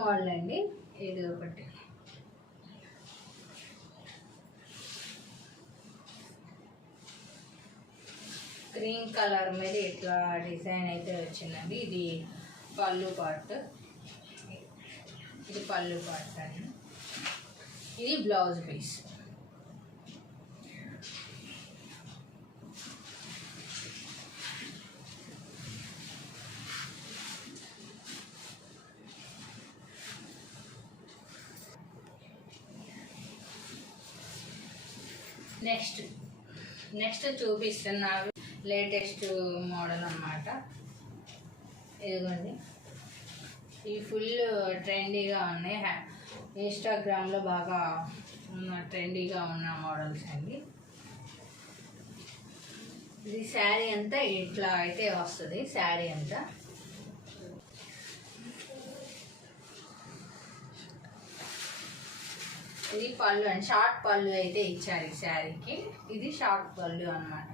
Model అండి. ఇది ఒకటి గ్రీన్ కలర్ మీద ఇట్లా డిజైన్ అయితే వచ్చిందండి. ఇది పళ్ళు పార్ట్, ఇది పళ్ళు పార్ట్ అండి. ఇది బ్లౌజ్ పీస్. నెక్స్ట్ చూపిస్తున్న లేటెస్ట్ మోడల్ అన్నమాట. ఇదిగోండి, ఈ ఫుల్ ట్రెండీగా ఉన్నాయి, ఇన్స్టాగ్రామ్లో బాగా ట్రెండీగా ఉన్న మోడల్స్ అండి. ఇది శారీ అంతా ఇట్లా అయితే వస్తుంది. శారీ అంతా ఇది పళ్ళు అండి, షార్ట్ పళ్ళు అయితే ఇచ్చారు ఈ శారీకి. ఇది షార్ట్ పళ్ళు అన్నమాట.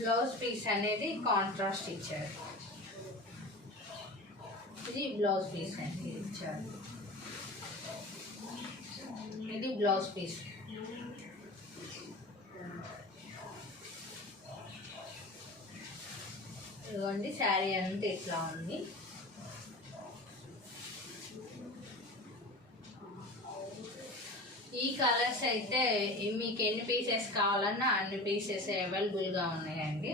బ్లౌజ్ పీస్ అనేది కాంట్రాస్ట్ ఇచ్చారు. ఇది బ్లౌజ్ పీస్ అండి ఇచ్చారు. ఇది బ్లౌజ్ పీస్. ఇదిగోండి, శారీ అంతా ఇట్లా ఉంది. ఈ కలర్స్ అయితే మీకు ఎన్ని పీసెస్ కావాలన్నా అన్ని పీసెస్ అవైలబుల్గా ఉన్నాయండి.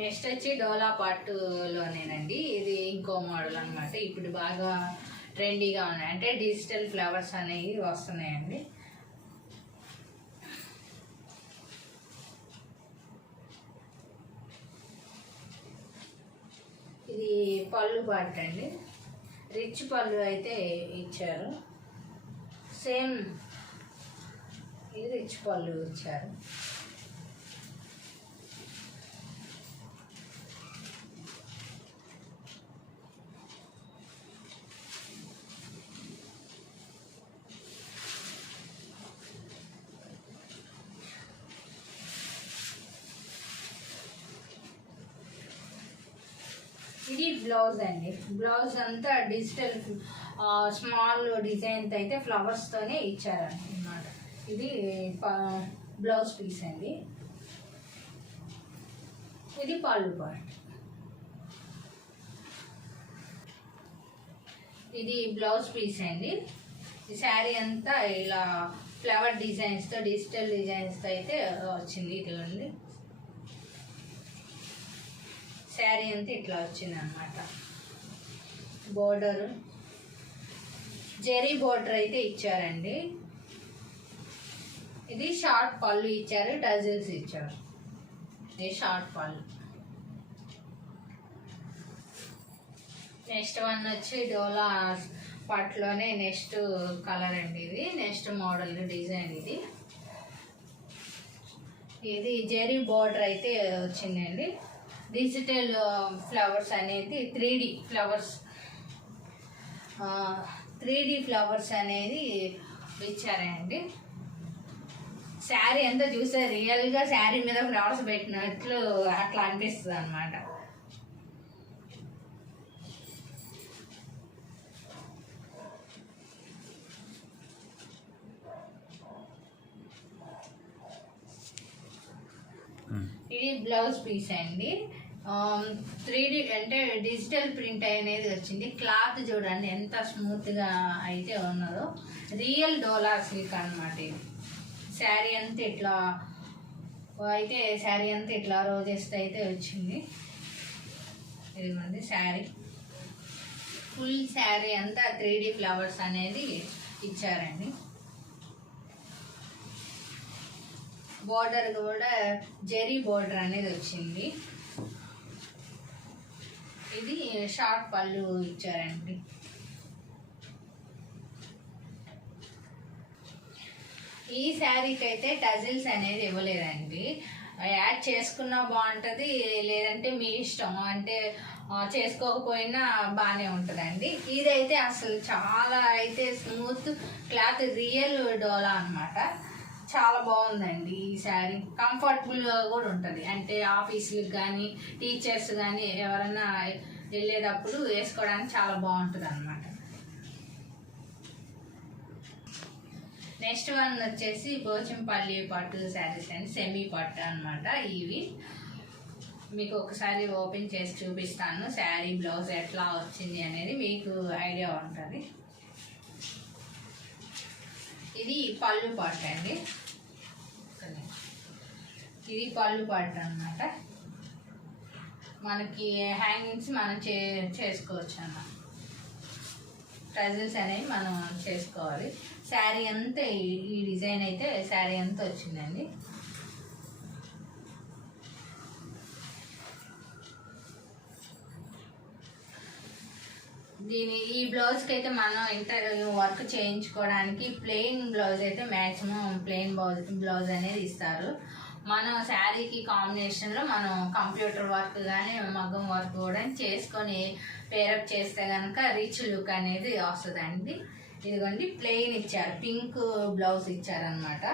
నెక్స్ట్ వచ్చి డోలా పట్టులోనేనండి. ఇది ఇంకో మోడల్ అనమాట. ఇప్పుడు బాగా ట్రెండీగా ఉన్నాయి, అంటే డిజిటల్ ఫ్లవర్స్ అనేవి వస్తున్నాయండి. ఇది పళ్ళు పార్ట్ అండి. రిచ్ పళ్ళు అయితే ఇచ్చారు. సేమ్ ఇది రిచ్ పళ్ళు ఇచ్చారు. ఇది బ్లౌజ్ అండి. బ్లౌజ్ అంతా డిజిటల్ స్మాల్ డిజైన్ అయితే ఫ్లవర్స్తోనే ఇచ్చారన్నమాట. ఇది బ్లౌజ్ పీస్ అండి. ఇది పళ్ళు పార్ట్. ఇది బ్లౌజ్ పీస్ అండి. ఈ శారీ అంతా ఇలా ఫ్లవర్ డిజైన్స్తో, డిజిటల్ డిజైన్స్తో అయితే వచ్చింది. ఇదిగోండి, శారీ అంతా ఇట్లా వచ్చింది అన్నమాట. బోర్డరు జెరీ బోర్డర్ అయితే ఇచ్చారండి. ఇది షార్ట్ పళ్ళు ఇచ్చారు, డజల్స్ ఇచ్చారు. ఇది షార్ట్ పళ్ళు. నెక్స్ట్ వన్ వచ్చి డోలా పట్టులోనే నెక్స్ట్ కలర్ అండి. ఇది నెక్స్ట్ మోడల్ డిజైన్. ఇది జెరీ బోర్డర్ అయితే వచ్చిందండి. డిజిటల్ ఫ్లవర్స్ అనేది 3D ఫ్లవర్స్, 3D ఫ్లవర్స్ అనేది ఇచ్చారండి. శారీ అంతా చూస్తే రియల్గా శారీ మీద ఫ్లవర్స్ పెట్టినట్లు అట్లా అనిపిస్తుంది అన్నమాట. ఇది బ్లౌజ్ పీస్ అండి. 3D అంటే డిజిటల్ ప్రింట్ అనేది వచ్చింది. క్లాత్ చూడండి ఎంత స్మూత్గా అయితే ఉన్నదో. రియల్ డోలా సిల్క్ అనమాట. ఇది శారీ అంతా ఇట్లా అయితే శారీ అంతా ఇట్లా రోజెస్ అయితే వచ్చింది. ఇదిగోండి శారీ, ఫుల్ శారీ అంతా 3D ఫ్లవర్స్ అనేది ఇచ్చారండి. బోర్డర్ కూడా జెరీ బోర్డర్ అనేది వచ్చింది. ఇది షార్ట్ పళ్ళు ఇచ్చారండి. ఈ శారీకి అయితే టజిల్స్ అనేది ఇవ్వలేదండి. యాడ్ చేసుకున్నా బాగుంటుంది, లేదంటే మీ ఇష్టం, అంటే చేసుకోకపోయినా బాగానే ఉంటుందండి. ఇదైతే అసలు చాలా అయితే స్మూత్ క్లాత్, రియల్ డోలా అనమాట. చాలా బాగుందండి ఈ శారీ. కంఫర్టబుల్గా కూడా ఉంటుంది, అంటే ఆఫీసులకు కానీ టీచర్స్ కానీ ఎవరైనా వెళ్ళేటప్పుడు వేసుకోవడానికి చాలా బాగుంటుంది అనమాట. నెక్స్ట్ వన్ వచ్చేసి పోచంపల్లి పట్టు శారీస్ అండి, సెమీ పట్టు అనమాట. ఇవి మీకు ఒకసారి ఓపెన్ చేసి చూపిస్తాను, శారీ బ్లౌజ్ ఎట్లా వచ్చింది అనేది మీకు ఐడియా ఉంటుంది. ఇది పళ్ళు పట్టు అండి, ఇది పళ్ళు పట్టు అనమాట. మనకి హ్యాంగింగ్స్ మనం చేసుకోవచ్చు అన్నమాట. టజిల్స్ అనేవి మనం చేసుకోవాలి. శారీ అంతా ఈ డిజైన్ అయితే శారీ అంతా వచ్చిందండి. ఈ బ్లౌజ్కి అయితే మనం ఇంత వర్క్ చేయించుకోవడానికి ప్లెయిన్ బ్లౌజ్ అయితే మ్యాక్సిమం ప్లెయిన్ బ్లౌజ్ అనేది ఇస్తారు. మనం శారీకి కాంబినేషన్లో మనం కంప్యూటర్ వర్క్ కానీ మగ్గం వర్క్ కూడా చేసుకొని పేరప్ చేస్తే కనుక రిచ్ లుక్ అనేది వస్తుందండి. ఇదిగోండి ప్లెయిన్ ఇచ్చారు, పింక్ బ్లౌజ్ ఇచ్చారనమాట.